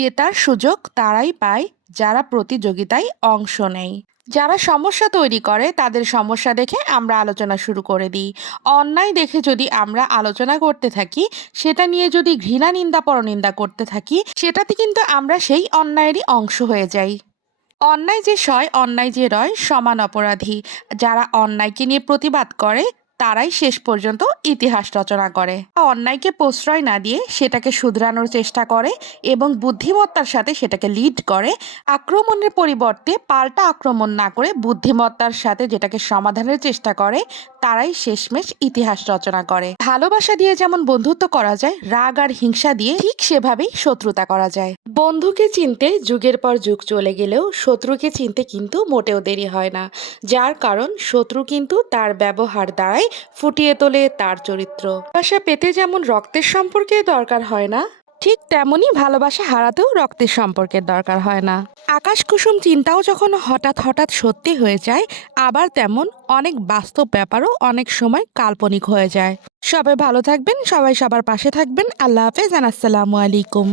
জেতার সুযোগ তারাই পায়, যারা প্রতিযোগিতায় অংশ নেয়। যারা সমস্যা তৈরি করে, তাদের সমস্যা দেখে আমরা আলোচনা শুরু করে দিই। অন্যায় দেখে যদি আমরা আলোচনা করতে থাকি, সেটা নিয়ে যদি ঘৃণা, নিন্দা, পরনিন্দা করতে থাকি, সেটাতে কিন্তু আমরা সেই অন্যায়েরই অংশ হয়ে যাই। অন্যায় যে সয়, অন্যায় যে রয়, সমান অপরাধী। যারা অন্যায়কে নিয়ে প্রতিবাদ করে তারাই শেষ পর্যন্ত ইতিহাস রচনা করে। অন্যায়কে প্রশ্রয় না দিয়ে সেটাকে শুধরানোর চেষ্টা করে এবং বুদ্ধিমত্তার সাথে সেটাকে লিড করে। আক্রমণের পরিবর্তে পাল্টা আক্রমণ না করে বুদ্ধিমত্তার সাথে যেটাকে সমাধানের চেষ্টা করে, তারাই শেষমেশ ইতিহাস রচনা করে। ভালোবাসা দিয়ে যেমন বন্ধুত্ব করা যায়, রাগ আর হিংসা দিয়ে ঠিক সেভাবেই শত্রুতা করা যায়। বন্ধুকে চিনতে যুগের পর যুগ চলে গেলেও শত্রুকে চিনতে কিন্তু মোটেও দেরি হয় না। যার কারণ শত্রু কিন্তু তার ব্যবহার দ্বারাই ফুটিয়ে তোলে তার চরিত্র। ভালোবাসা পেতে যেমন রক্তের সম্পর্কে দরকার হয় না, ঠিক তেমনই ভালোবাসা হারাতেও রক্তের সম্পর্কের দরকার হয় না। আকাশ কুসুম চিন্তাও যখন হঠাৎ হঠাৎ সত্যি হয়ে যায়, আবার তেমন অনেক বাস্তব ব্যাপারও অনেক সময় কাল্পনিক হয়ে যায়। সবাই ভালো থাকবেন, সবাই সবার পাশে থাকবেন। আল্লাহ হাফেজ আসসালামু আলাইকুম।